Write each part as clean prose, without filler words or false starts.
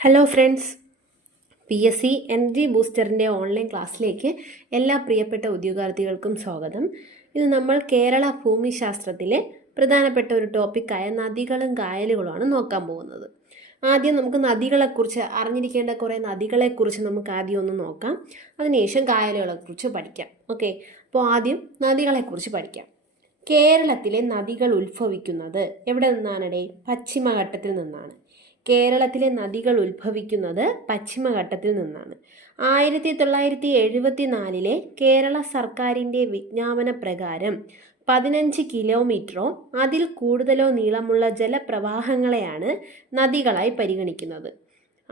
Hello friends, PSC energy ബൂസ്റ്ററിൻ്റെ online ക്ലാസ്സിലേക്ക് എല്ലാ പ്രിയപ്പെട്ട ഉദ്യോഗാർത്ഥികൾക്കും സ്വാഗതം. ഇത് നമ്മൾ കേരള ഭൂമിശാസ്ത്രത്തിലെ പ്രധാനപ്പെട്ട ഒരു ടോപ്പിക്കായ നദികളും കായലുകളുമാണ് നോക്കാൻ പോകുന്നത്. ആദ്യം നമുക്ക് നദികളെക്കുറിച്ച് അറിഞ്ഞിരിക്കേണ്ട കുറേ നദികളെക്കുറിച്ച് നമുക്ക് ആദ്യം ഒന്ന് നോക്കാം. അതിനുശേഷം കായലുകളെക്കുറിച്ച് പഠിക്കാം. ഓക്കെ, അപ്പോൾ ആദ്യം നദികളെക്കുറിച്ച് പഠിക്കാം. കേരളത്തിലെ നദികൾ ഉത്ഭവിക്കുന്നത് എവിടെ നിന്നാണ്? പശ്ചിമഘട്ടത്തിൽ നിന്നാണ്. കേരളത്തിലെ നദികൾ ഉത്ഭവിക്കുന്നത് പശ്ചിമഘട്ടത്തിൽ നിന്നാണ്. 1974 കേരള സർക്കാരിൻ്റെ വിജ്ഞാപന പ്രകാരം 15 കിലോമീറ്ററോ അതിൽ കൂടുതലോ നീളമുള്ള ജലപ്രവാഹങ്ങളെയാണ് നദികളായി പരിഗണിക്കുന്നത്.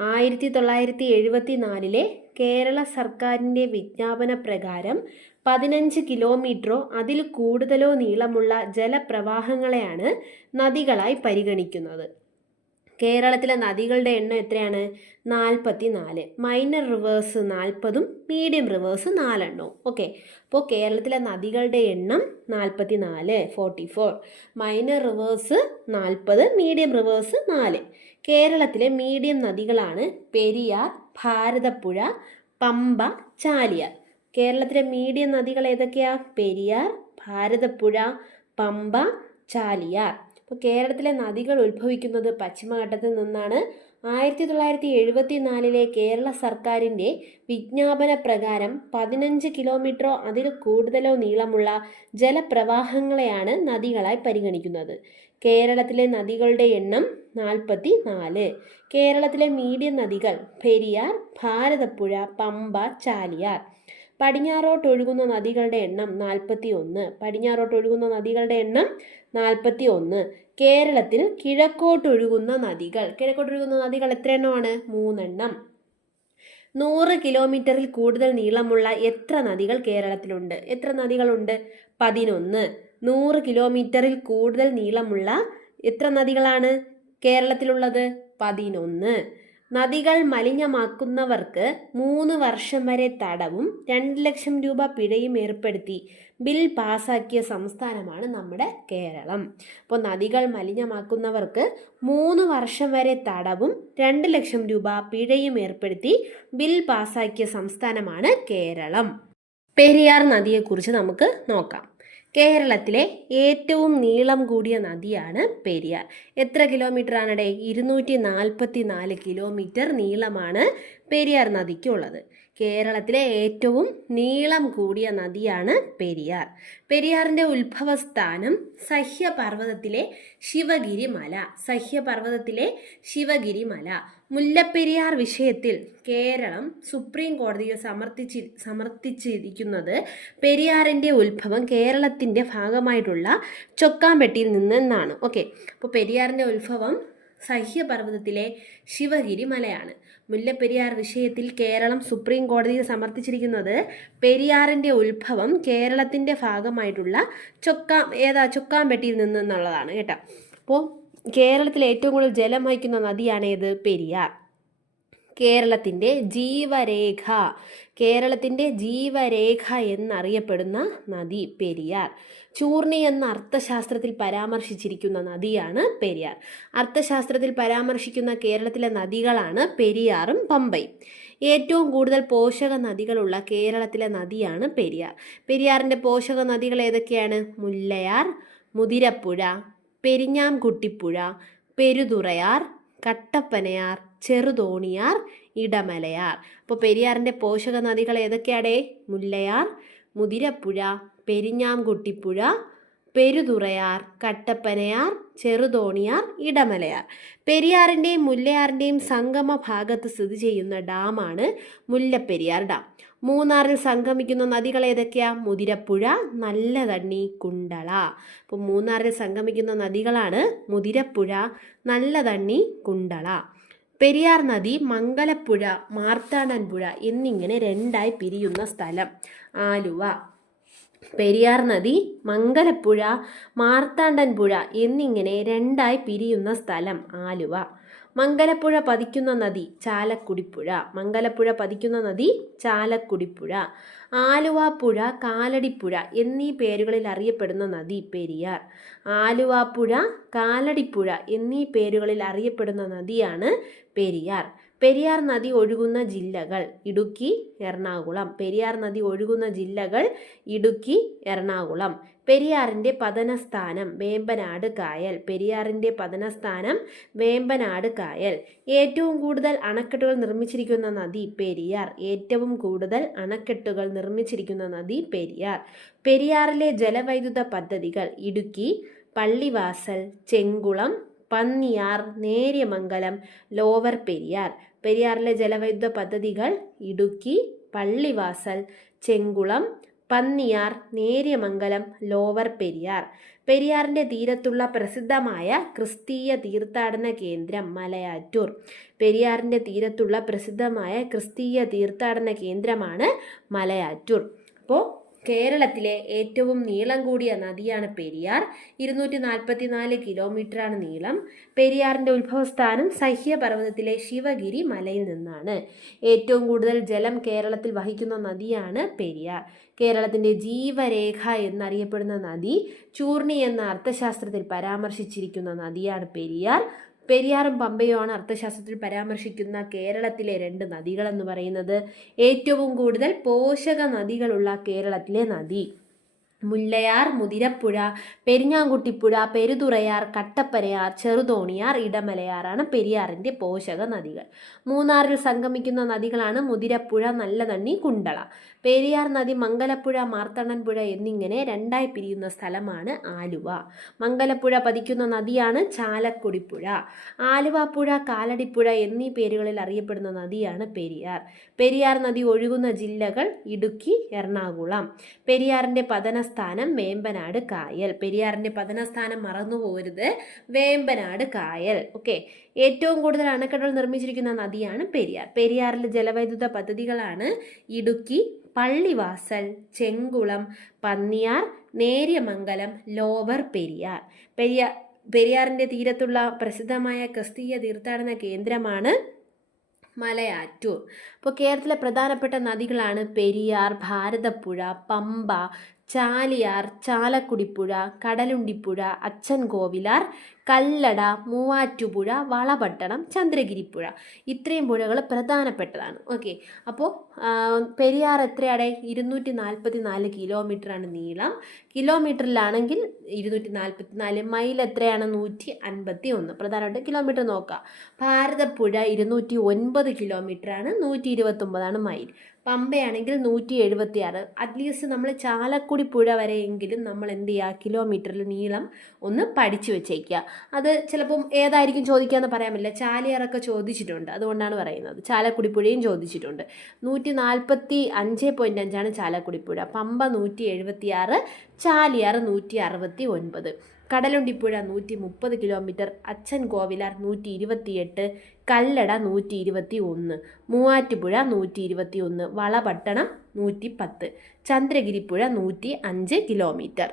1974 കേരള സർക്കാരിൻ്റെ വിജ്ഞാപന പ്രകാരം 15 കിലോമീറ്ററോ അതിൽ കൂടുതലോ നീളമുള്ള ജലപ്രവാഹങ്ങളെയാണ് നദികളായി പരിഗണിക്കുന്നത്. കേരളത്തിലെ നദികളുടെ എണ്ണം എത്രയാണ്? 44. മൈനർ റിവേഴ്സ് 40ഉം മീഡിയം റിവേഴ്സ് 4 ഓക്കെ, അപ്പോൾ കേരളത്തിലെ നദികളുടെ എണ്ണം 44, 44. Minor rivers 40, medium rivers 4. കേരളത്തിലെ മീഡിയം നദികളാണ് പെരിയാർ, ഭാരതപ്പുഴ, പമ്പ, ചാലിയാർ. കേരളത്തിലെ മീഡിയം നദികൾ ഏതൊക്കെയാ? പെരിയാർ, ഭാരതപ്പുഴ, പമ്പ, ചാലിയാർ. അപ്പോൾ കേരളത്തിലെ നദികൾ ഉത്ഭവിക്കുന്നത് പശ്ചിമഘട്ടത്തിൽ നിന്നാണ്. 1974 കേരള സർക്കാരിൻ്റെ വിജ്ഞാപന പ്രകാരം 15 കിലോമീറ്ററോ അതിൽ കൂടുതലോ നീളമുള്ള ജലപ്രവാഹങ്ങളെയാണ് നദികളായി പരിഗണിക്കുന്നത്. കേരളത്തിലെ നദികളുടെ എണ്ണം 44. കേരളത്തിലെ മീഡിയം നദികൾ പെരിയാർ, ഭാരതപ്പുഴ, പമ്പ, ചാലിയാർ. പടിഞ്ഞാറോട്ടൊഴുകുന്ന നദികളുടെ എണ്ണം 41. പടിഞ്ഞാറോട്ടൊഴുകുന്ന നദികളുടെ എണ്ണം 41. കേരളത്തിൽ കിഴക്കോട്ടൊഴുകുന്ന നദികൾ എത്ര എണ്ണമാണ്? 3. 100 കിലോമീറ്ററിൽ കൂടുതൽ നീളമുള്ള എത്ര നദികൾ കേരളത്തിലുണ്ട്? എത്ര നദികളുണ്ട്? 11. 100 കിലോമീറ്ററിൽ കൂടുതൽ നീളമുള്ള എത്ര നദികളാണ് കേരളത്തിലുള്ളത്? 11. നദികൾ മലിനമാക്കുന്നവർക്ക് 3 വർഷം വരെ തടവും 2 ലക്ഷം രൂപ പിഴയും ഏർപ്പെടുത്തി ബിൽ പാസാക്കിയ സംസ്ഥാനമാണ് നമ്മുടെ കേരളം. അപ്പോൾ നദികൾ മലിനമാക്കുന്നവർക്ക് 3 വർഷം വരെ തടവും 2 ലക്ഷം രൂപ പിഴയും ഏർപ്പെടുത്തി ബിൽ പാസാക്കിയ സംസ്ഥാനമാണ് കേരളം. പെരിയാർ നദിയെക്കുറിച്ച് നമുക്ക് നോക്കാം. കേരളത്തിലെ ഏറ്റവും നീളം കൂടിയ നദിയാണ് പെരിയാർ. എത്ര കിലോമീറ്റർ ആണ്? 244 കിലോമീറ്റർ നീളമാണ് പെരിയാർ നദിക്കുള്ളത്. കേരളത്തിലെ ഏറ്റവും നീളം കൂടിയ നദിയാണ് പെരിയാർ. പെരിയാറിൻ്റെ ഉത്ഭവസ്ഥാനം സഹ്യപർവ്വതത്തിലെ ശിവഗിരി മല. മുല്ലപ്പെരിയാർ വിഷയത്തിൽ കേരളം സുപ്രീം കോടതിയിൽ സമർത്ഥിച്ചിരിക്കുന്നത് പെരിയാറിൻ്റെ ഉത്ഭവം കേരളത്തിൻ്റെ ഭാഗമായിട്ടുള്ള ചൊക്കാമ്പെട്ടിയിൽ നിന്നാണ്. ഓക്കെ, അപ്പോൾ പെരിയാറിൻ്റെ ഉത്ഭവം സഹ്യപർവ്വതത്തിലെ ശിവഗിരി മലയാണ്. മുല്ലപ്പെരിയാർ വിഷയത്തിൽ കേരളം സുപ്രീം കോടതിയിൽ സമർത്ഥിച്ചിരിക്കുന്നത് പെരിയാറിൻ്റെ ഉത്ഭവം കേരളത്തിൻ്റെ ഭാഗമായിട്ടുള്ള ചൊക്കാമ്പെട്ടിയിൽ നിന്നുള്ളതാണ് കേട്ടോ. അപ്പോൾ കേരളത്തിൽ ഏറ്റവും കൂടുതൽ ജലം വഹിക്കുന്ന നദിയാണ് ഏത്? പെരിയാർ. കേരളത്തിൻ്റെ ജീവരേഖ എന്നറിയപ്പെടുന്ന നദി പെരിയാർ. ചൂർണി എന്ന അർത്ഥശാസ്ത്രത്തിൽ പരാമർശിച്ചിരിക്കുന്ന നദിയാണ് പെരിയാർ. അർത്ഥശാസ്ത്രത്തിൽ പരാമർശിക്കുന്ന കേരളത്തിലെ നദികളാണ് പെരിയാറും പമ്പയും. ഏറ്റവും കൂടുതൽ പോഷക നദികളുള്ള കേരളത്തിലെ നദിയാണ് പെരിയാർ. പെരിയാറിൻ്റെ പോഷക നദികൾ ഏതൊക്കെയാണ്? മുല്ലയാർ, മുതിരപ്പുഴ, പെരിഞ്ഞാംകുട്ടിപ്പുഴ, പെരുതുറയാർ, കട്ടപ്പനയാർ, ചെറുതോണിയാർ, ഇടമലയാർ. അപ്പോൾ പെരിയാറിൻ്റെ പോഷക നദികൾ ഏതൊക്കെയാണ്? മുല്ലയാർ, മുതിരപ്പുഴ, പെരിഞ്ഞാംകുട്ടിപ്പുഴ, പെരുതുറയാർ, കട്ടപ്പനയാർ, ചെറുതോണിയാർ, ഇടമലയാർ. പെരിയാറിൻ്റെയും മുല്ലയാറിൻ്റെയും സംഗമ ഭാഗത്ത് സ്ഥിതി ചെയ്യുന്ന ഡാമാണ് മുല്ലപ്പെരിയാർ ഡാം. മൂന്നാറിൽ സംഗമിക്കുന്ന നദികൾ ഏതൊക്കെയാ? മുതിരപ്പുഴ, നല്ലതണ്ണി, കുണ്ടള. അപ്പോൾ മൂന്നാറിൽ സംഗമിക്കുന്ന നദികളാണ് മുതിരപ്പുഴ, നല്ലതണ്ണി, കുണ്ടള. പെരിയാർ നദി മംഗലപ്പുഴ, മാർത്താണ്ഡൻപുഴ എന്നിങ്ങനെ 2ആയി പിരിയുന്ന സ്ഥലം ആലുവ. പെരിയാർ നദി മംഗലപ്പുഴ, മാർത്താണ്ഡൻപുഴ എന്നിങ്ങനെ 2ആയി പിരിയുന്ന സ്ഥലം ആലുവ. മംഗലപ്പുഴ പതിക്കുന്ന നദി ചാലക്കുടിപ്പുഴ. ആലുവാപ്പുഴ, കാലടിപ്പുഴ എന്നീ പേരുകളിൽ അറിയപ്പെടുന്ന നദി പെരിയാർ. ആലുവാപ്പുഴ, കാലടിപ്പുഴ എന്നീ പേരുകളിൽ അറിയപ്പെടുന്ന നദിയാണ് പെരിയാർ. പെരിയാർ നദി ഒഴുകുന്ന ജില്ലകൾ ഇടുക്കി, എറണാകുളം. പെരിയാർ നദി ഒഴുകുന്ന ജില്ലകൾ ഇടുക്കി, എറണാകുളം. പെരിയാറിൻ്റെ പതനസ്ഥാനം വേമ്പനാട് കായൽ. പെരിയാറിൻ്റെ പതനസ്ഥാനം വേമ്പനാട് കായൽ. ഏറ്റവും കൂടുതൽ അണക്കെട്ടുകൾ നിർമ്മിച്ചിരിക്കുന്ന നദി പെരിയാർ. ഏറ്റവും കൂടുതൽ അണക്കെട്ടുകൾ നിർമ്മിച്ചിരിക്കുന്ന നദി പെരിയാർ. പെരിയാറിലെ ജലവൈദ്യുത പദ്ധതികൾ ഇടുക്കി, പള്ളിവാസൽ, ചെങ്കുളം, പന്നിയാർ, നേര്യമംഗലം, ലോവർ പെരിയാർ. പെരിയാറിലെ ജലവൈദ്യുത പദ്ധതികൾ ഇടുക്കി, പള്ളിവാസൽ, ചെങ്കുളം, പന്നിയാർ, നേര്യമംഗലം, ലോവർ പെരിയാർ. പെരിയാറിൻ്റെ തീരത്തുള്ള പ്രസിദ്ധമായ ക്രിസ്തീയ തീർത്ഥാടന കേന്ദ്രം മലയാറ്റൂർ. പെരിയാറിൻ്റെ തീരത്തുള്ള പ്രസിദ്ധമായ ക്രിസ്തീയ തീർത്ഥാടന കേന്ദ്രമാണ് മലയാറ്റൂർ. അപ്പോൾ കേരളത്തിലെ ഏറ്റവും നീളം കൂടിയ നദിയാണ് പെരിയാർ. 244 കിലോമീറ്ററാണ് നീളം. പെരിയാറിൻ്റെ ഉത്ഭവസ്ഥാനം സഹ്യപർവ്വതത്തിലെ ശിവഗിരി മലയിൽ നിന്നാണ്. ഏറ്റവും കൂടുതൽ ജലം കേരളത്തിൽ വഹിക്കുന്ന നദിയാണ് പെരിയാർ. കേരളത്തിൻ്റെ ജീവരേഖ എന്നറിയപ്പെടുന്ന നദി ചൂർണി എന്ന അർത്ഥശാസ്ത്രത്തിൽ പരാമർശിച്ചിരിക്കുന്ന നദിയാണ് പെരിയാർ. പെരിയാറും പമ്പയുമാണ് അർത്ഥശാസ്ത്രത്തിൽ പരാമർശിക്കുന്ന കേരളത്തിലെ 2 നദികളെന്ന് പറയുന്നത്. ഏറ്റവും കൂടുതൽ പോഷക നദികളുള്ള കേരളത്തിലെ നദി മുല്ലയാർ, മുതിരപ്പുഴ, പെരിഞ്ഞാങ്കുട്ടിപ്പുഴ, പെരുതുറയാർ, കട്ടപ്പനയാർ, ചെറുതോണിയാർ, ഇടമലയാറാണ് പെരിയാറിൻ്റെ പോഷക നദികൾ. മൂന്നാറിൽ സംഗമിക്കുന്ന നദികളാണ് മുതിരപ്പുഴ, നല്ലതണ്ണി, കുണ്ടള. പെരിയാർ നദി മംഗലപ്പുഴ, മാർത്തണ്ണൻപുഴ എന്നിങ്ങനെ 2ആയി പിരിയുന്ന സ്ഥലമാണ് ആലുവ. മംഗലപ്പുഴ പതിക്കുന്ന നദിയാണ് ചാലക്കുടിപ്പുഴ. ആലുവ പുഴ, കാലടിപ്പുഴ എന്നീ പേരുകളിൽ അറിയപ്പെടുന്ന നദിയാണ് പെരിയാർ. പെരിയാർ നദി ഒഴുകുന്ന ജില്ലകൾ ഇടുക്കി, എറണാകുളം. പെരിയാറിൻ്റെ പതനസ്ഥാനം വേമ്പനാട് കായൽ. പെരിയാറിൻ്റെ പതനസ്ഥാനം മറന്നുപോകരുത്, വേമ്പനാട് കായൽ. ഓക്കെ. ഏറ്റവും കൂടുതൽ അണക്കെട്ടുകൾ നിർമ്മിച്ചിരിക്കുന്ന നദിയാണ് പെരിയാർ. പെരിയാറിലെ ജലവൈദ്യുത പദ്ധതികളാണ് ഇടുക്കി, പള്ളിവാസൽ, ചെങ്കുളം, പന്നിയാർ, നേര്യമംഗലം, ലോവർ പെരിയാർ. പെരിയാറിൻ്റെ തീരത്തുള്ള പ്രസിദ്ധമായ ക്രിസ്തീയ തീർത്ഥാടന കേന്ദ്രമാണ് മലയാറ്റൂർ. അപ്പോൾ കേരളത്തിലെ പ്രധാനപ്പെട്ട നദികളാണ് പെരിയാർ, ഭാരതപ്പുഴ, പമ്പ, ചാലിയാർ, ചാലക്കുടിപ്പുഴ, കടലുണ്ടിപ്പുഴ, അച്ചൻകോവിലാർ, കല്ലട, മൂവാറ്റുപുഴ, വളപട്ടണം, ചന്ദ്രഗിരിപ്പുഴ. ഇത്രയും പുഴകൾ പ്രധാനപ്പെട്ടതാണ്. ഓക്കെ. അപ്പോൾ പെരിയാർ എത്രയാണ്? 244 കിലോമീറ്ററാണ് നീളം. കിലോമീറ്ററിലാണെങ്കിൽ 244. മൈൽ എത്രയാണ്? 151. പ്രധാനമായിട്ട് കിലോമീറ്റർ നോക്കുക. ഭാരതപ്പുഴ 209 കിലോമീറ്ററാണ്, 129 മൈൽ. പമ്പയാണെങ്കിൽ 176. അറ്റ്ലീസ്റ്റ് നമ്മൾ ചാലക്കുടി പുഴ വരെയെങ്കിലും നമ്മൾ എന്ത് ചെയ്യുക? കിലോമീറ്ററിൽ നീളം ഒന്ന് പഠിച്ചു വെച്ചേക്കുക. അത് ചിലപ്പം ഏതായിരിക്കും ചോദിക്കാമെന്ന് പറയാൻ പറ്റില്ല. ചാലിയാറൊക്കെ ചോദിച്ചിട്ടുണ്ട്, അതുകൊണ്ടാണ് പറയുന്നത്. ചാലക്കുടി പുഴയും ചോദിച്ചിട്ടുണ്ട്. 145.5 ചാലക്കുടി പുഴ. പമ്പ 176, ചാലിയാർ 169. Kadalundipuzha 130 kilometre, Achankovilar 128, Kallada 121, Muvattupuzha 121, Valapattanam 110, Chandragiripuzha 105 kilometre.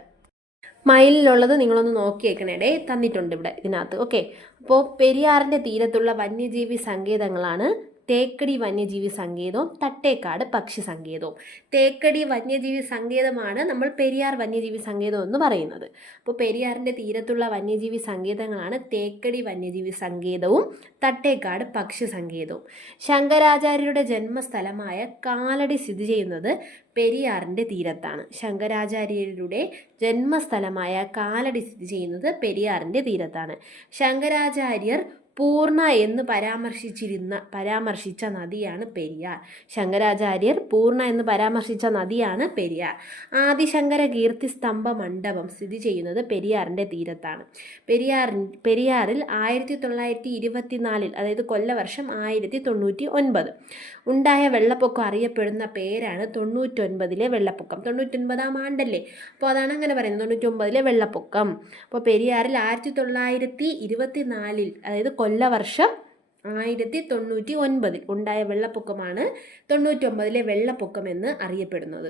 മൈലിലുള്ളത് നിങ്ങളൊന്ന് നോക്കിയേക്കണേടേ, തന്നിട്ടുണ്ട് ഇവിടെ ഇതിനകത്ത്. ഓക്കെ. അപ്പോൾ പെരിയാറിൻ്റെ തീരത്തുള്ള വന്യജീവി സങ്കേതങ്ങളാണ് തേക്കടി വന്യജീവി സങ്കേതവും തട്ടേക്കാട് പക്ഷി സങ്കേതവും. തേക്കടി വന്യജീവി സങ്കേതമാണ് നമ്മൾ പെരിയാർ വന്യജീവി സങ്കേതം എന്ന് പറയുന്നത്. അപ്പോൾ പെരിയാറിൻ്റെ തീരത്തുള്ള വന്യജീവി സങ്കേതങ്ങളാണ് തേക്കടി വന്യജീവി സങ്കേതവും തട്ടേക്കാട് പക്ഷി സങ്കേതവും. ശങ്കരാചാര്യരുടെ ജന്മസ്ഥലമായ കാലടി സ്ഥിതി ചെയ്യുന്നത് പെരിയാറിൻ്റെ തീരത്താണ്. ശങ്കരാചാര്യരുടെ ജന്മസ്ഥലമായ കാലടി സ്ഥിതി ചെയ്യുന്നത് പെരിയാറിൻ്റെ തീരത്താണ്. ശങ്കരാചാര്യർ പൂർണ്ണ എന്ന് പരാമർശിച്ച നദിയാണ് പെരിയാർ. ശങ്കരാചാര്യർ പൂർണ്ണ എന്ന് പരാമർശിച്ച നദിയാണ് പെരിയാർ. ആദിശങ്കര കീർത്തി സ്തംഭ മണ്ഡപം സ്ഥിതി ചെയ്യുന്നത് പെരിയാറിൻ്റെ തീരത്താണ്. പെരിയാറിൽ 1924, അതായത് കൊല്ലവർഷം 1099 ഉണ്ടായ വെള്ളപ്പൊക്കം അറിയപ്പെടുന്ന പേരാണ് 99-ലെ വെള്ളപ്പൊക്കം. 99-ാം ആണ്ടല്ലേ, അപ്പോൾ അതാണ് അങ്ങനെ പറയുന്നത്, 99-ലെ വെള്ളപ്പൊക്കം. അപ്പോൾ പെരിയാറിൽ 1924, അതായത് കൊല്ലവർഷം 1099 ഉണ്ടായ വെള്ളപ്പൊക്കമാണ് 99-ലെ വെള്ളപ്പൊക്കം എന്ന് അറിയപ്പെടുന്നത്.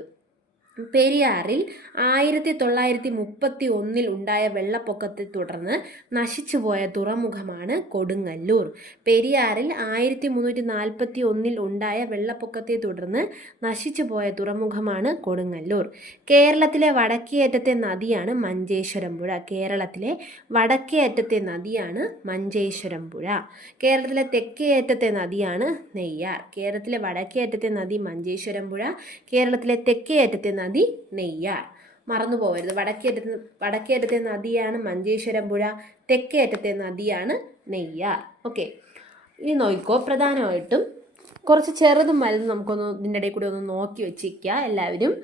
പെരിയാറിൽ 1931 ഉണ്ടായ വെള്ളപ്പൊക്കത്തെ തുടർന്ന് നശിച്ചുപോയ തുറമുഖമാണ് കൊടുങ്ങല്ലൂർ. പെരിയാറിൽ 1341 ഉണ്ടായ വെള്ളപ്പൊക്കത്തെ തുടർന്ന് നശിച്ചുപോയ തുറമുഖമാണ് കൊടുങ്ങല്ലൂർ. കേരളത്തിലെ വടക്കേ അറ്റത്തെ നദിയാണ് മഞ്ചേശ്വരം പുഴ. കേരളത്തിലെ വടക്കേ അറ്റത്തെ നദിയാണ് മഞ്ചേശ്വരം പുഴ. കേരളത്തിലെ തെക്കേ അറ്റത്തെ നദിയാണ് നെയ്യാർ. കേരളത്തിലെ വടക്കേ അറ്റത്തെ നദി മഞ്ചേശ്വരം പുഴ. കേരളത്തിലെ തെക്കേ അറ്റത്തെ നദി നെയ്യാർ. മറന്നു പോകരുത്. വടക്കേ അറ്റത്തെ നദിയാണ് മഞ്ചേശ്വരം പുഴ, തെക്കേ അറ്റത്തെ നദിയാണ് നെയ്യാർ. ഓക്കെ, ഇനി നോക്കിക്കോ, പ്രധാനമായിട്ടും കുറച്ച് ചെറുതും വലുതും നമുക്കൊന്ന് ഇതിൻ്റെ ഇടയിൽ കൂടി ഒന്ന് നോക്കി വെച്ചിരിക്കുക എല്ലാവരും.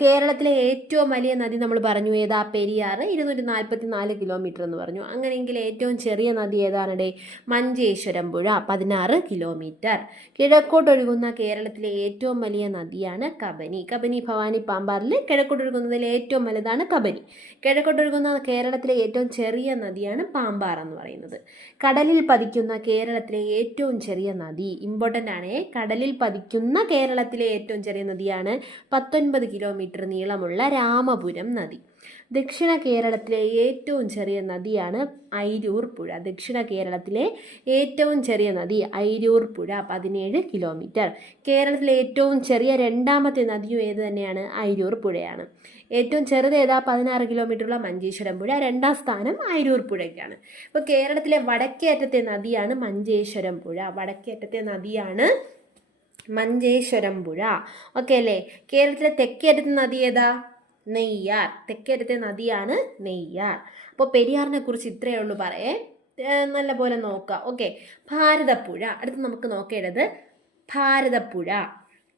കേരളത്തിലെ ഏറ്റവും വലിയ നദി നമ്മൾ പറഞ്ഞു ഏതാ? പെരിയാർ, 244 കിലോമീറ്റർ എന്ന് പറഞ്ഞു. അങ്ങനെയെങ്കിൽ ഏറ്റവും ചെറിയ നദി ഏതാണടെ? മഞ്ചേശ്വരം പുഴ, 16 കിലോമീറ്റർ. കിഴക്കോട്ടൊഴുകുന്ന കേരളത്തിലെ ഏറ്റവും വലിയ നദിയാണ് കബനി. കബനി ഭവാനി പാമ്പാറിൽ കിഴക്കോട്ടൊഴുകുന്നതിൽ ഏറ്റവും വലുതാണ് കബനി. കിഴക്കോട്ടൊഴുകുന്ന കേരളത്തിലെ ഏറ്റവും ചെറിയ നദിയാണ് പാമ്പാർ എന്ന് പറയുന്നത്. കടലിൽ പതിക്കുന്ന കേരളത്തിലെ ഏറ്റവും ചെറിയ നദി, ഇമ്പോർട്ടൻ്റ് ആണ്, കടലിൽ പതിക്കുന്ന കേരളത്തിലെ ഏറ്റവും ചെറിയ നദിയാണ് 19 കിലോമീറ്റർ നീളമുള്ള രാമപുരം നദി. ദക്ഷിണ കേരളത്തിലെ ഏറ്റവും ചെറിയ നദിയാണ് ഐരൂർ പുഴ. ദക്ഷിണ കേരളത്തിലെ ഏറ്റവും ചെറിയ നദി ഐരൂർ പുഴ, 17 കിലോമീറ്റർ. കേരളത്തിലെ ഏറ്റവും ചെറിയ രണ്ടാമത്തെ നദിയും ഏത് തന്നെയാണ്? ഐരൂർ പുഴയാണ്. ഏറ്റവും ചെറുത് ഏതാ? 16 കിലോമീറ്ററുള്ള മഞ്ചേശ്വരം പുഴ. രണ്ടാം സ്ഥാനം ഐരൂർ പുഴയ്ക്കാണ്. അപ്പോൾ കേരളത്തിലെ വടക്കേ അറ്റത്തെ നദിയാണ് മഞ്ചേശ്വരം പുഴ. വടക്കേ അറ്റത്തെ നദിയാണ് മഞ്ചേശ്വരം പുഴ. ഓക്കെ അല്ലേ? കേരളത്തിലെ തെക്കേ അറ്റത്തെ നദി ഏതാ? നെയ്യാർ. തെക്കേ അറ്റത്തെ നദിയാണ് നെയ്യാർ. അപ്പോൾ പെരിയാറിനെ കുറിച്ച് ഇത്രയേ ഉള്ളൂ പറയേ, നല്ല പോലെ നോക്കാം. ഓക്കെ, ഭാരതപ്പുഴ. അടുത്ത് നമുക്ക് നോക്കേണ്ടത് ഭാരതപ്പുഴ.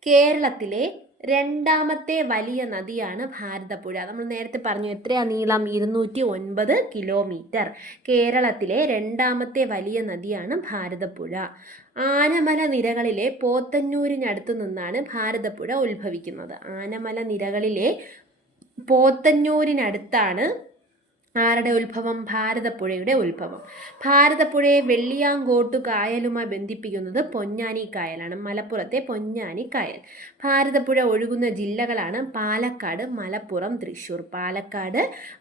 കേരളത്തിലെ രണ്ടാമത്തെ വലിയ നദിയാണ് ഭാരതപ്പുഴ. നമ്മൾ നേരത്തെ പറഞ്ഞു എത്രയാ നീളം? 209 കിലോമീറ്റർ. കേരളത്തിലെ രണ്ടാമത്തെ വലിയ നദിയാണ് ഭാരതപ്പുഴ. ആനമല നിരകളിലെ പോത്തന്നൂരിനടുത്തു നിന്നാണ് ഭാരതപ്പുഴ ഉത്ഭവിക്കുന്നത്. ആനമല നിരകളിലെ പോത്തന്നൂരിനടുത്താണ് ആരുടെ ഉത്ഭവം? ഭാരതപ്പുഴയുടെ ഉത്ഭവം. ഭാരതപ്പുഴയെ വെള്ളിയാങ്കോട്ടു കായലുമായി ബന്ധിപ്പിക്കുന്നത് പൊന്നാനി കായലാണ്, മലപ്പുറത്തെ പൊന്നാനി കായൽ. ഭാരതപ്പുഴ ഒഴുകുന്ന ജില്ലകളാണ് പാലക്കാട്, മലപ്പുറം, തൃശ്ശൂർ. പാലക്കാട്,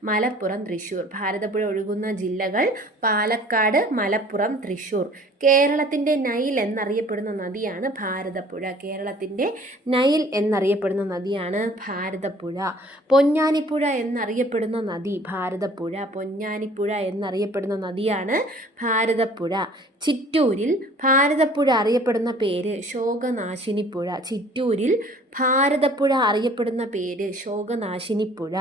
മലപ്പുറം, തൃശ്ശൂർ. ഭാരതപ്പുഴ ഒഴുകുന്ന ജില്ലകൾ പാലക്കാട്, മലപ്പുറം, തൃശ്ശൂർ. കേരളത്തിൻ്റെ നൈൽ എന്നറിയപ്പെടുന്ന നദിയാണ് ഭാരതപ്പുഴ. കേരളത്തിൻ്റെ നൈൽ എന്നറിയപ്പെടുന്ന നദിയാണ് ഭാരതപ്പുഴ. പൊന്നാനിപ്പുഴ എന്നറിയപ്പെടുന്ന നദി ഭാരതപ്പുഴ. പൊന്നാനിപ്പുഴ എന്നറിയപ്പെടുന്ന നദിയാണ് ഭാരതപ്പുഴ. ചിറ്റൂരിൽ ഭാരതപ്പുഴ അറിയപ്പെടുന്ന പേര് ശോകനാശിനിപ്പുഴ. ചിറ്റൂരിൽ ഭാരതപ്പുഴ അറിയപ്പെടുന്ന പേര് ശോകനാശിനിപ്പുഴ.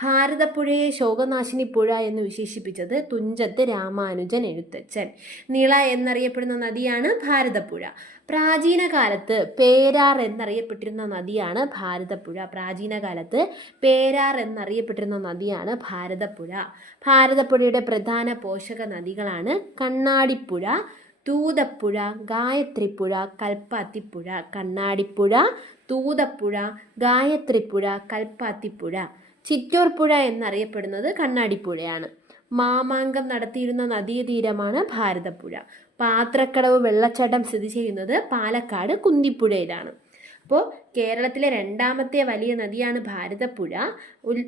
ഭാരതപ്പുഴയെ ശോകനാശിനിപ്പുഴ എന്ന് വിശേഷിപ്പിച്ചത് തുഞ്ചത്ത് രാമാനുജൻ എഴുത്തച്ഛൻ. നിള എന്നറിയപ്പെടുന്ന നദിയാണ് ഭാരതപ്പുഴ. പ്രാചീന കാലത്ത് പേരാർ എന്നറിയപ്പെട്ടിരുന്ന നദിയാണ് ഭാരതപ്പുഴ. പ്രാചീന കാലത്ത് പേരാർ എന്നറിയപ്പെട്ടിരുന്ന നദിയാണ് ഭാരതപ്പുഴ. ഭാരതപ്പുഴയുടെ പ്രധാന പോഷക നദികളാണ് കണ്ണാടിപ്പുഴ, തൂതപ്പുഴ, ഗായത്രിപ്പുഴ, കൽപ്പാത്തിപ്പുഴ. കണ്ണാടിപ്പുഴ, തൂതപ്പുഴ, ഗായത്രിപ്പുഴ, കൽപ്പാത്തിപ്പുഴ. ചിറ്റൂർ പുഴ എന്നറിയപ്പെടുന്നത് കണ്ണാടിപ്പുഴയാണ്. മാമാങ്കം നടത്തിയിരുന്ന നദീതീരമാണ് ഭാരതപ്പുഴ. പാത്രക്കടവ് വെള്ളച്ചാട്ടം സ്ഥിതി ചെയ്യുന്നത് പാലക്കാട് കുന്തിപ്പുഴയിലാണ്. അപ്പോൾ കേരളത്തിലെ രണ്ടാമത്തെ വലിയ നദിയാണ് ഭാരതപ്പുഴ.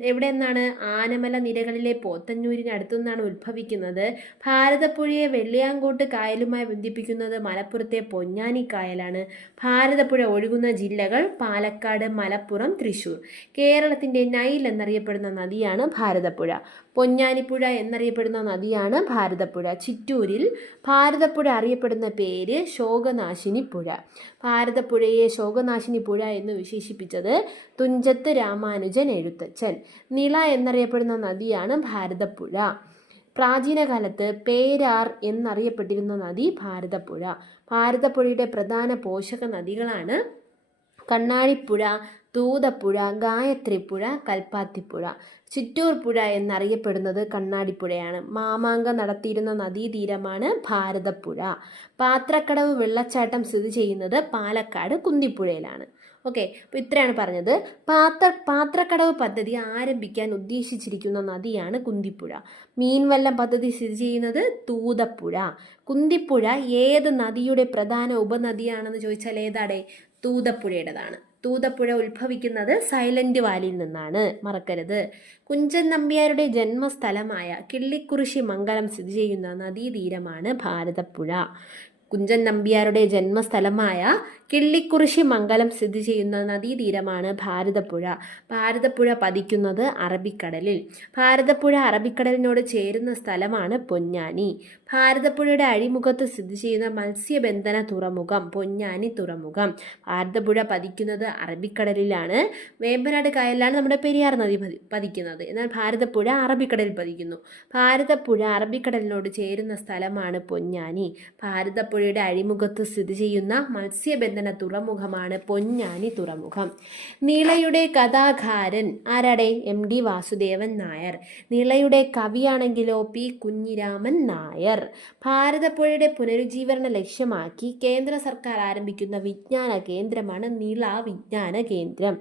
എവിടെ നിന്നാണ്? ആനമല നിരകളിലെ പോത്തന്നൂരിനടുത്തു നിന്നാണ് ഉത്ഭവിക്കുന്നത്. ഭാരതപ്പുഴയെ വെള്ളിയാങ്കോട്ട് കായലുമായി ബന്ധിപ്പിക്കുന്നത് മലപ്പുറത്തെ പൊന്നാനി കായലാണ്. ഭാരതപ്പുഴ ഒഴുകുന്ന ജില്ലകൾ പാലക്കാട്, മലപ്പുറം, തൃശ്ശൂർ. കേരളത്തിൻ്റെ നൈൽ എന്നറിയപ്പെടുന്ന നദിയാണ് ഭാരതപ്പുഴ. പൊന്നാനിപ്പുഴ എന്നറിയപ്പെടുന്ന നദിയാണ് ഭാരതപ്പുഴ. ചിറ്റൂരിൽ ഭാരതപ്പുഴ അറിയപ്പെടുന്ന പേര് ശോകനാശിനിപ്പുഴ. ഭാരതപ്പുഴയെ ശോകനാശിനിപ്പുഴ എന്ന് വിശേഷിപ്പിച്ചത് തുഞ്ചത്ത് രാമാനുജൻ എഴുത്തച്ഛൻ. നിള എന്നറിയപ്പെടുന്ന നദിയാണ് ഭാരതപ്പുഴ. പ്രാചീന കാലത്ത് പേരാർ എന്നറിയപ്പെട്ടിരുന്ന നദി ഭാരതപ്പുഴ. ഭാരതപ്പുഴയുടെ പ്രധാന പോഷക നദികളാണ് കണ്ണാടിപ്പുഴ, തൂതപ്പുഴ, ഗായത്രിപ്പുഴ, കൽപ്പാത്തിപ്പുഴ. ചിറ്റൂർ പുഴ എന്നറിയപ്പെടുന്നത് കണ്ണാടിപ്പുഴയാണ്. മാമാങ്കം നടത്തിയിരുന്ന നദീതീരമാണ് ഭാരതപ്പുഴ. പാത്രക്കടവ് വെള്ളച്ചാട്ടം സ്ഥിതി ചെയ്യുന്നത് പാലക്കാട് കുന്തിപ്പുഴയിലാണ്. ഓക്കെ, അപ്പോൾ ഇത്രയാണ് പറഞ്ഞത്. പാത്രക്കടവ് പദ്ധതി ആരംഭിക്കാൻ ഉദ്ദേശിച്ചിരിക്കുന്ന നദിയാണ് കുന്തിപ്പുഴ. മീൻവല്ലം പദ്ധതി സ്ഥിതി ചെയ്യുന്നത് തൂതപ്പുഴ. കുന്തിപ്പുഴ ഏത് നദിയുടെ പ്രധാന ഉപനദിയാണെന്ന് ചോദിച്ചാൽ ഏതാടെ? തൂതപ്പുഴയുടേതാണ്. തൂതപ്പുഴ ഉത്ഭവിക്കുന്നത് സൈലന്റ് വാലിയിൽ നിന്നാണ്, മറക്കരുത്. കുഞ്ചൻ നമ്പ്യാരുടെ ജന്മസ്ഥലമായ കിള്ളിക്കുറിശി മംഗലം സ്ഥിതി ചെയ്യുന്ന നദീതീരമാണ് ഭാരതപ്പുഴ. കുഞ്ചൻ നമ്പ്യാരുടെ ജന്മസ്ഥലമായ കിള്ളിക്കുറിശി മംഗലം സ്ഥിതി ചെയ്യുന്ന നദീതീരമാണ് ഭാരതപ്പുഴ. ഭാരതപ്പുഴ പതിക്കുന്നത് അറബിക്കടലിൽ. ഭാരതപ്പുഴ അറബിക്കടലിനോട് ചേരുന്ന സ്ഥലമാണ് പൊന്നാനി. ഭാരതപ്പുഴയുടെ അഴിമുഖത്ത് സ്ഥിതി ചെയ്യുന്ന മത്സ്യബന്ധന തുറമുഖം പൊന്നാനി തുറമുഖം. ഭാരതപ്പുഴ പതിക്കുന്നത് അറബിക്കടലിലാണ്. വേമ്പനാട് കായലിലാണ് നമ്മുടെ പെരിയാർ നദി പതിക്കുന്നത്. എന്നാൽ ഭാരതപ്പുഴ അറബിക്കടലിൽ പതിക്കുന്നു. ഭാരതപ്പുഴ അറബിക്കടലിനോട് ചേരുന്ന സ്ഥലമാണ് പൊന്നാനി. ഭാരതപ്പുഴയുടെ അഴിമുഖത്ത് സ്ഥിതി ചെയ്യുന്ന മത്സ്യബന്ധന തുറമുഖമാണ് പൊന്നാനി തുറമുഖം. നിളയുടെ കഥാകാരൻ ആരാടെ? MD വാസുദേവൻ നായർ. നിളയുടെ കവിയാണെങ്കിലോ P കുഞ്ഞിരാമൻ നായർ. ഭാരതപ്പുഴയുടെ പുനരുജ്ജീവനം ലക്ഷ്യമാക്കി കേന്ദ്ര സർക്കാർ ആരംഭിക്കുന്ന വിജ്ഞാന കേന്ദ്രമാണ് നിള വിജ്ഞാന കേന്ദ്രം.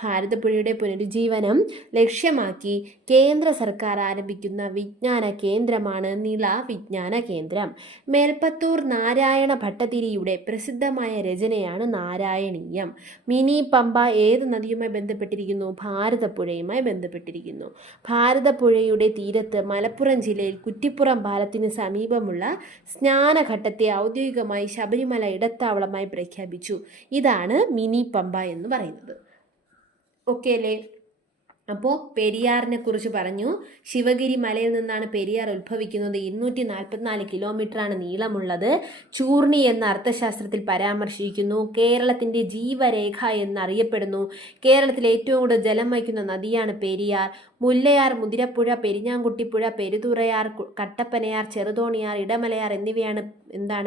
ഭാരതപ്പുഴയുടെ പുനരുജ്ജീവനം ലക്ഷ്യമാക്കി കേന്ദ്ര സർക്കാർ ആരംഭിക്കുന്ന വിജ്ഞാന കേന്ദ്രമാണ് നിള വിജ്ഞാന കേന്ദ്രം. മേൽപ്പത്തൂർ നാരായണ ഭട്ടതിരിയുടെ പ്രസിദ്ധമായ രചനയാണ് നാരായണീയം. മിനി പമ്പ ഏത് നദിയുമായി ബന്ധപ്പെട്ടിരിക്കുന്നു? ഭാരതപ്പുഴയുമായി ബന്ധപ്പെട്ടിരിക്കുന്നു. ഭാരതപ്പുഴയുടെ തീരത്ത് മലപ്പുറം ജില്ലയിൽ കുറ്റിപ്പുറം പാലത്തിന് സമീപമുള്ള സ്നാനഘട്ടത്തെ ഔദ്യോഗികമായി ശബരിമല ഇടത്താവളമായി പ്രഖ്യാപിച്ചു. ഇതാണ് മിനി പമ്പ എന്ന് പറയുന്നത്. ഓക്കെ അല്ലേ? അപ്പോൾ പെരിയാറിനെ കുറിച്ച് പറഞ്ഞു. ശിവഗിരി മലയിൽ നിന്നാണ് പെരിയാർ ഉത്ഭവിക്കുന്നത്. 244 കിലോമീറ്ററാണ് നീളമുള്ളത്. ചൂർണി എന്ന അർത്ഥശാസ്ത്രത്തിൽ പരാമർശിക്കുന്നു. കേരളത്തിൻ്റെ ജീവരേഖ എന്നറിയപ്പെടുന്നു. കേരളത്തിൽ ഏറ്റവും കൂടുതൽ ജലം വഹിക്കുന്ന നദിയാണ് പെരിയാർ. മുല്ലയാർ, മുതിരപ്പുഴ, പെരിഞ്ഞാങ്കുട്ടിപ്പുഴ, പെരുതുറയാർ, കട്ടപ്പനയാർ, ചെറുതോണിയാർ, ഇടമലയാർ എന്നിവയാണ്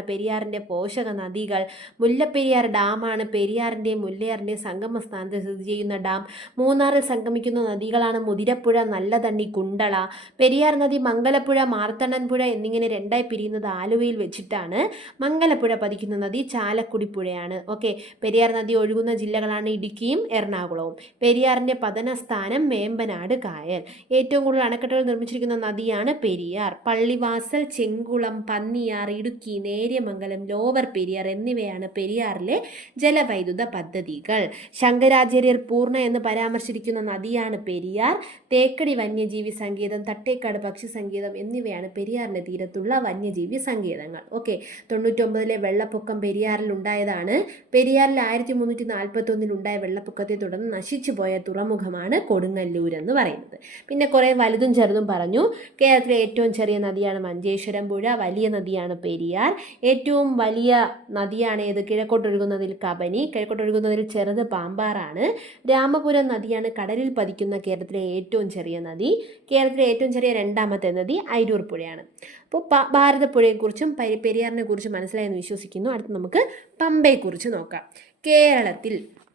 പെരിയാറിൻ്റെ പോഷക നദികൾ. മുല്ലപ്പെരിയാർ ഡാമാണ് പെരിയാറിൻ്റെയും മുല്ലയാറിൻ്റെയും സംഗമ സ്ഥാനത്ത് സ്ഥിതി ചെയ്യുന്ന ഡാം. മൂന്നാറിൽ സംഗമിക്കുന്ന നദികളാണ് മുതിരപ്പുഴ, നല്ലതണ്ണി, കുണ്ടള. പെരിയാർ നദി മംഗലപ്പുഴ, മാർത്തണ്ണൻപുഴ എന്നിങ്ങനെ രണ്ടായി പിരിയുന്നത് ആലുവയിൽ വെച്ചിട്ടാണ്. മംഗലപ്പുഴ പതിക്കുന്ന നദി ചാലക്കുടി പുഴയാണ്. ഓക്കെ, പെരിയാർ നദി ഒഴുകുന്ന ജില്ലകളാണ് ഇടുക്കിയും എറണാകുളവും. പെരിയാറിൻ്റെ പതനസ്ഥാനം വേമ്പനാട് കായൽ. ഏറ്റവും കൂടുതൽ അണക്കെട്ടുകൾ നിർമ്മിച്ചിരിക്കുന്ന നദിയാണ് പെരിയാർ. പള്ളിവാസൽ, ചെങ്കുളം, പന്നിയാർ, ഇടുക്കി, നേര്യമംഗലം, ലോവർ പെരിയാർ എന്നിവയാണ് പെരിയാറിലെ ജലവൈദ്യുത പദ്ധതികൾ. ശങ്കരാചാര്യർ പൂർണ്ണ എന്ന് പരാമർശിച്ചിരിക്കുന്ന നദിയാണ് പെരിയാർ. തേക്കടി വന്യജീവി സങ്കേതം, തട്ടേക്കാട് പക്ഷി സങ്കേതം എന്നിവയാണ് പെരിയാറിന്റെ തീരത്തുള്ള വന്യജീവി സങ്കേതങ്ങൾ. ഓക്കെ, 99 വെള്ളപ്പൊക്കം പെരിയാറിൽ ഉണ്ടായതാണ്. പെരിയാറിൽ 1341 ഉണ്ടായ വെള്ളപ്പൊക്കത്തെ തുടർന്ന് നശിച്ചു പോയ തുറമുഖമാണ് കൊടുങ്ങല്ലൂർ എന്ന് പറയുന്നത്. പിന്നെ കുറേ വലുതും ചെറുതും പറഞ്ഞു. കേരളത്തിലെ ഏറ്റവും ചെറിയ നദിയാണ് മഞ്ചേശ്വരം പുഴ. വലിയ നദിയാണ് പെരിയാർ. ഏറ്റവും വലിയ നദിയാണ് ഏത്? കിഴക്കോട്ടൊഴുകുന്നതിൽ കബനി. കിഴക്കോട്ടൊഴുകുന്നതിൽ ചെറുത് പാമ്പാറാണ്. രാമപുരം നദിയാണ് കടലിൽ പതിക്കുന്ന കേരളത്തിലെ ഏറ്റവും ചെറിയ നദി. കേരളത്തിലെ ഏറ്റവും ചെറിയ രണ്ടാമത്തെ നദി അയിരൂർ പുഴയാണ്. അപ്പോൾ ഭാരതപ്പുഴയെക്കുറിച്ചും പെരിയാറിനെ കുറിച്ചും മനസ്സിലായെന്ന് വിശ്വസിക്കുന്നു. അടുത്ത് നമുക്ക് പമ്പയെക്കുറിച്ച് നോക്കാം.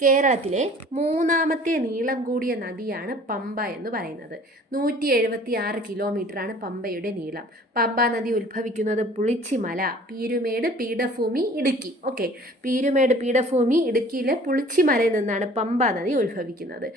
കേരളത്തിലെ മൂന്നാമത്തെ നീളം കൂടിയ നദിയാണ് പമ്പ എന്ന് പറയുന്നത്. 176 കിലോമീറ്ററാണ് പമ്പയുടെ നീളം. പമ്പ നദി ഉത്ഭവിക്കുന്നത് പുളിച്ചിമല, പീരുമേട്, പീഠഭൂമി, ഇടുക്കി. ഓക്കെ, പീരുമേട്, പീഠഭൂമി, ഇടുക്കിയിലെ പുളിച്ചിമലയിൽ നിന്നാണ് പമ്പ നദി ഉത്ഭവിക്കുന്നത്.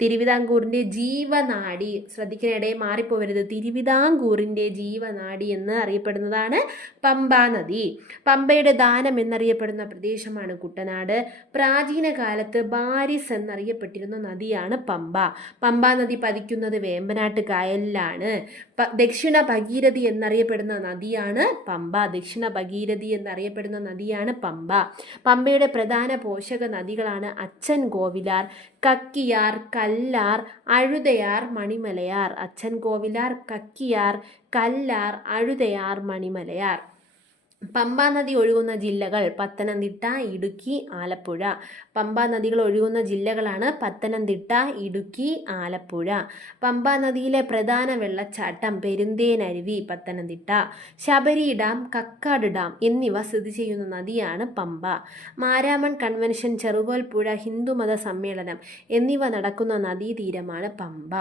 തിരുവിതാംകൂറിൻ്റെ ജീവനാഡി, ശ്രദ്ധിക്കാനിടെ മാറിപ്പോവരുത്, തിരുവിതാംകൂറിൻ്റെ ജീവനാഡി എന്ന് അറിയപ്പെടുന്നതാണ് പമ്പാ നദി. പമ്പയുടെ ദാനം എന്നറിയപ്പെടുന്ന പ്രദേശമാണ് കുട്ടനാട്. പ്രാചീന കാലത്ത് ബാരിസ് എന്നറിയപ്പെട്ടിരുന്ന നദിയാണ് പമ്പ. പമ്പാ നദി പതിക്കുന്നത് വേമ്പനാട്ട് കായലിലാണ്. ദക്ഷിണ ഭഗീരഥി എന്നറിയപ്പെടുന്ന നദിയാണ് പമ്പ. ദക്ഷിണ ഭഗീരഥി എന്നറിയപ്പെടുന്ന നദിയാണ് പമ്പ. പമ്പയുടെ പ്രധാന പോഷക നദികളാണ് അച്ചൻ കോവിലാർ, കക്കിയാർ, കല്ലാർ, അഴുതയാർ, മണിമലയാർ. അച്ചൻ കോവിലാർ, കക്കിയാർ, കല്ലാർ, അഴുതയാർ, മണിമലയാർ. പമ്പാ നദി ഒഴുകുന്ന ജില്ലകൾ പത്തനംതിട്ട, ഇടുക്കി, ആലപ്പുഴ. പമ്പാ നദികൾ ഒഴുകുന്ന ജില്ലകളാണ് പത്തനംതിട്ട, ഇടുക്കി, ആലപ്പുഴ. പമ്പാ നദിയിലെ പ്രധാന വെള്ളച്ചാട്ടം പെരുന്തേനരുവി, പത്തനംതിട്ട. ശബരി ഡാം, കക്കാട് ഡാം എന്നിവ സ്ഥിതി ചെയ്യുന്ന നദിയാണ് പമ്പ. മാരാമൺ കൺവെൻഷൻ, ചെറുകോൽ പുഴ, ഹിന്ദുമത സമ്മേളനം എന്നിവ നടക്കുന്ന നദീതീരമാണ് പമ്പ.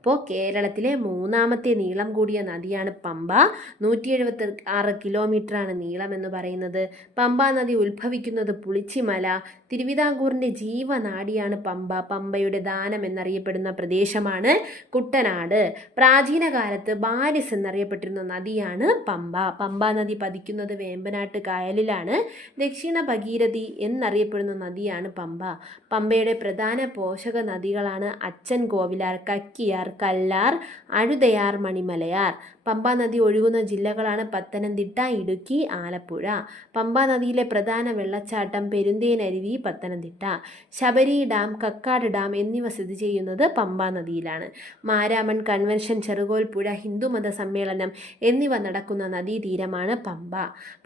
അപ്പോൾ കേരളത്തിലെ മൂന്നാമത്തെ നീളം കൂടിയ നദിയാണ് പമ്പ. 176 കിലോമീറ്ററാണ് നീളം എന്ന് പറയുന്നത്. പമ്പാ നദി ഉത്ഭവിക്കുന്നത് പുളിച്ചിമല. തിരുവിതാംകൂറിൻ്റെ ജീവനാഡിയാണ് പമ്പ. പമ്പയുടെ ദാനം എന്നറിയപ്പെടുന്ന പ്രദേശമാണ് കുട്ടനാട്. പ്രാചീന കാലത്ത് ബാരിസ് എന്നറിയപ്പെട്ടിരുന്ന നദിയാണ് പമ്പ. പമ്പാ നദി പതിക്കുന്നത് വേമ്പനാട്ട് കായലിലാണ്. ദക്ഷിണ ഭഗീരഥി എന്നറിയപ്പെടുന്ന നദിയാണ് പമ്പ. പമ്പയുടെ പ്രധാന പോഷക നദികളാണ് അച്ചൻ കോവിലാർ, കക്കിയാർ, കല്ലാർ, അഴുതയാർ, മണിമലയാർ. പമ്പാ നദി ഒഴുകുന്ന ജില്ലകളാണ് പത്തനംതിട്ട, ഇടുക്കി, ആലപ്പുഴ. പമ്പാ നദിയിലെ പ്രധാന വെള്ളച്ചാട്ടം പെരുന്തേനരുവി, പത്തനംതിട്ട. ശബരി ഡാം, കക്കാട് ഡാം എന്നിവ സ്ഥിതി ചെയ്യുന്നത് പമ്പാ നദിയിലാണ്. മാരാമൺ കൺവെൻഷൻ, ചെറുകോൽപ്പുഴ ഹിന്ദുമത സമ്മേളനം എന്നിവ നടക്കുന്ന നദീതീരമാണ് പമ്പ.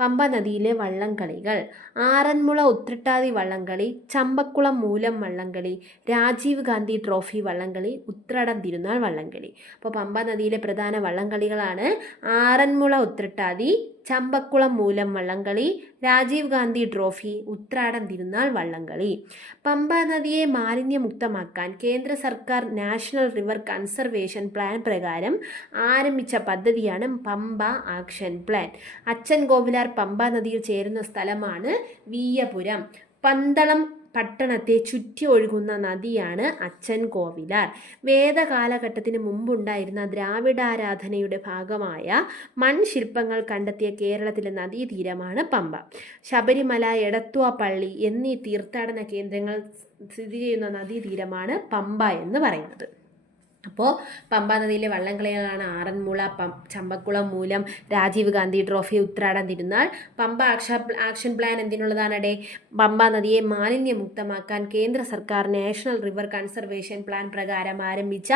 പമ്പ നദിയിലെ വള്ളംകളികൾ: ആറന്മുള ഉത്രട്ടാതി വള്ളംകളി, ചമ്പക്കുളം മൂലം വള്ളംകളി, രാജീവ് ഗാന്ധി ട്രോഫി വള്ളംകളി, ഉത്രാടം തിരുനാൾ വള്ളംകളി. അപ്പോൾ പമ്പ നദിയിലെ പ്രധാന വള്ളംകളികളാണ് ആറന്മുള ഉത്രട്ടാതി, ചമ്പക്കുളം മൂലം വള്ളംകളി, രാജീവ് ഗാന്ധി ട്രോഫി, ഉത്രാടം തിരുനാൾ വള്ളംകളി. പമ്പാ നദിയെ മാലിന്യമുക്തമാക്കാൻ കേന്ദ്ര സർക്കാർ നാഷണൽ റിവർ കൺസർവേഷൻ പ്ലാൻ പ്രകാരം ആരംഭിച്ച പദ്ധതിയാണ് പമ്പ ആക്ഷൻ പ്ലാൻ. അച്ചൻ കോവിലാർ പമ്പാ നദിയിൽ ചേരുന്ന സ്ഥലമാണ് വീയപുരം. പന്തളം പട്ടണത്തെ ചുറ്റി ഒഴുകുന്ന നദിയാണ് അച്ചൻ കോവിലാർ. വേദകാലഘട്ടത്തിന് മുമ്പുണ്ടായിരുന്ന ദ്രാവിഡാരാധനയുടെ ഭാഗമായ മൺശില്പങ്ങൾ കണ്ടെത്തിയ കേരളത്തിലെ നദീതീരമാണ് പമ്പ. ശബരിമല, എടത്വ പള്ളി എന്നീ തീർത്ഥാടന കേന്ദ്രങ്ങൾ സ്ഥിതി ചെയ്യുന്ന നദീതീരമാണ് പമ്പ എന്ന് പറയുന്നത്. അപ്പോൾ പമ്പാ നദിയിലെ വള്ളംകളികളാണ് ആറന്മുള, ചമ്പക്കുളം മൂലം, Rajeev Gandhi trophy, Uthradam Thirunal. Pamba action plan എന്തിനുള്ളതാണടെ? പമ്പാ നദിയെ മാലിന്യമുക്തമാക്കാൻ കേന്ദ്ര സർക്കാർ നാഷണൽ റിവർ കൺസർവേഷൻ പ്ലാൻ പ്രകാരം ആരംഭിച്ച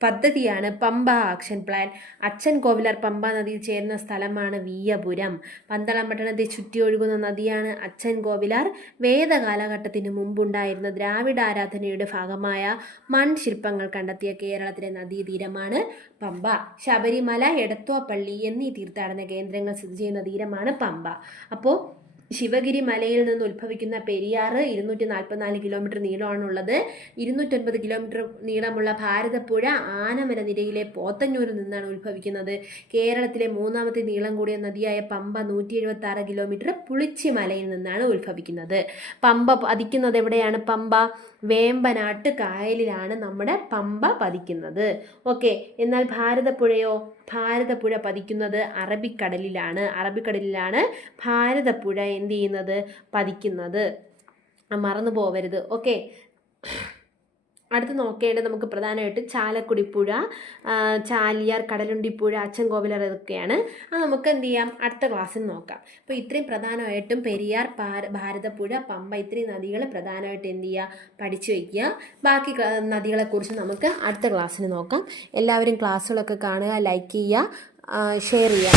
പദ്ധതിയാണ് പമ്പ ആക്ഷൻ പ്ലാൻ. അച്ചൻ കോവിലാർ പമ്പാ നദിയിൽ ചേരുന്ന സ്ഥലമാണ് വീയപുരം. പന്തളം പട്ടണത്തെ ചുറ്റി ഒഴുകുന്ന നദിയാണ് അച്ചൻ കോവിലാർ. വേദകാലഘട്ടത്തിന് മുമ്പുണ്ടായിരുന്ന ദ്രാവിഡാരാധനയുടെ ഭാഗമായ മൺശില്പങ്ങൾ കണ്ടെത്തിയ കേരളത്തിലെ നദീതീരമാണ് പമ്പ. ശബരിമല, എടത്വ പള്ളി എന്നീ തീർത്ഥാടന കേന്ദ്രങ്ങൾ സ്ഥിതി ചെയ്യുന്ന തീരമാണ് പമ്പ. അപ്പോൾ ശിവഗിരി മലയിൽ നിന്ന് ഉത്ഭവിക്കുന്ന പെരിയാർ 244 കിലോമീറ്റർ നീളമാണുള്ളത്. 209 കിലോമീറ്റർ നീളമുള്ള ഭാരതപ്പുഴ ആനമലനിരയിലെ പോത്തന്നൂരിൽ നിന്നാണ് ഉത്ഭവിക്കുന്നത്. കേരളത്തിലെ മൂന്നാമത്തെ നീളം കൂടിയ നദിയായ പമ്പ 176 കിലോമീറ്റർ പുളിച്ചിമലയിൽ നിന്നാണ് ഉത്ഭവിക്കുന്നത്. പമ്പ പതിക്കുന്നത് എവിടെയാണ്? പമ്പ വേമ്പനാട്ട് കായലിലാണ് നമ്മുടെ പമ്പ പതിക്കുന്നത്. ഓക്കെ. എന്നാൽ ഭാരതപ്പുഴയോ? ഭാരതപ്പുഴ പതിക്കുന്നത് അറബിക്കടലിലാണ് ഭാരതപ്പുഴ എന്ത് ചെയ്യുന്നത്? പതിക്കുന്നത്. മറന്നു പോവരുത്. ഓക്കെ. അടുത്ത് നോക്കേണ്ടത് നമുക്ക് പ്രധാനമായിട്ട് ചാലക്കുടി പുഴ, ചാലിയാർ, കടലുണ്ടിപ്പുഴ, അച്ചൻ കോവിലാർ ഇതൊക്കെയാണ്. അത് നമുക്ക് എന്ത് ചെയ്യാം? അടുത്ത ക്ലാസ്സിൽ നോക്കാം. അപ്പോൾ ഇത്രയും പ്രധാനമായിട്ടും പെരിയാർ, ഭാരതപ്പുഴ, പമ്പ ഇത്രയും നദികൾ പ്രധാനമായിട്ട് എന്ത് ചെയ്യുക? പഠിച്ചു വയ്ക്കുക. ബാക്കി നദികളെക്കുറിച്ച് നമുക്ക് അടുത്ത ക്ലാസ്സിന് നോക്കാം. എല്ലാവരും ക്ലാസ്സുകളൊക്കെ കാണുക, ലൈക്ക് ചെയ്യുക, ഷെയർ ചെയ്യുക.